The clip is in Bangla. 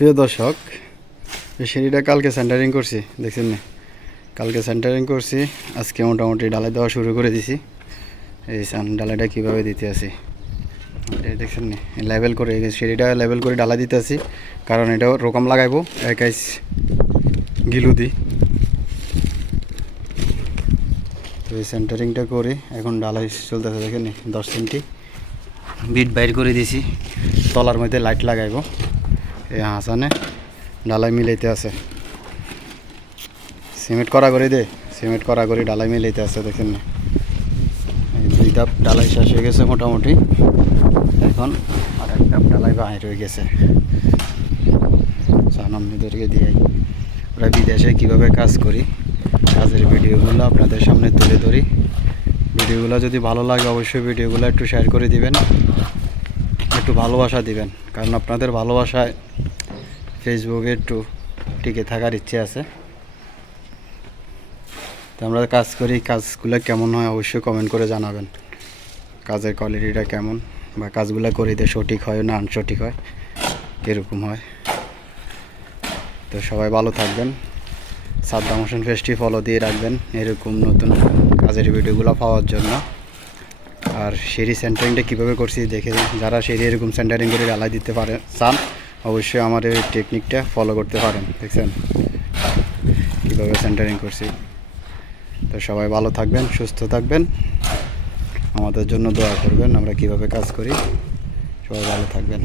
প্রিয় দর্শক, এই সিঁড়িটা কালকে সেন্টারিং করছি, দেখছেন না? কালকে সেন্টারিং করছি, আজকে মোটামুটি ডালাই দেওয়া শুরু করে দিছি। এই ডালাইটা কীভাবে দিতে আসি এটা দেখছেন না? লেভেল করে সিঁড়িটা লেভেল করে ডালাই দিতে আসি, কারণ এটাও রকম লাগাইবো একাইস গিলু দিই। তো এই সেন্টারিংটা করে এখন ডালাই চলতেছে, দেখেন 10 সেন্টি বিট বাইর করে দিছি। তলার মধ্যে লাইট লাগাইবো। এই হাসানে ডালাই মিলাইতে আছে, সিমেন্ট করা করে দে, সিমেন্ট করা করে ডালাই মিলাইতে আছে, দেখেন না? এই 2 ধাপ ডালাই শেষ হয়ে গেছে মোটামুটি, এখন আর 1 ধাপ ডালাই বাহির হয়ে গেছে। আপনাদেরকে দিয়ে আমরা বিদেশে কীভাবে কাজ করি, কাজের ভিডিওগুলো আপনাদের সামনে তুলে ধরি। ভিডিওগুলো যদি ভালো লাগে অবশ্যই ভিডিওগুলো একটু শেয়ার করে দিবেন, একটু ভালোবাসা দিবেন, কারণ আপনাদের ভালোবাসায় ফেসবুকে একটু টিকে থাকার ইচ্ছে আছে। তো আমরা কাজ করি, কাজগুলো কেমন হয় অবশ্যই কমেন্ট করে জানাবেন। কাজের কোয়ালিটিটা কেমন, বা কাজগুলো করিতে সঠিক হয় না আনসঠিক হয়, কীরকম হয়। তো সবাই ভালো থাকবেন। সাদ্দাম হোসেন পেজটি ফলো দিয়ে রাখবেন এরকম নতুন কাজের ভিডিওগুলো পাওয়ার জন্য। আর সিঁড়ি সেন্টারিংটা কীভাবে করছি দেখে, যারা সিঁড়ি এরকম সেন্টারিং করে ডালাই দিতে পারে চান, অবশ্যই আমার এই টেকনিকটা ফলো করতে পারেন। দেখছেন কীভাবে সেন্টারিং করছি। তো সবাই ভালো থাকবেন, সুস্থ থাকবেন, আমাদের জন্য দোয়া করবেন। আমরা কীভাবে কাজ করি, সবাই ভালো থাকবেন।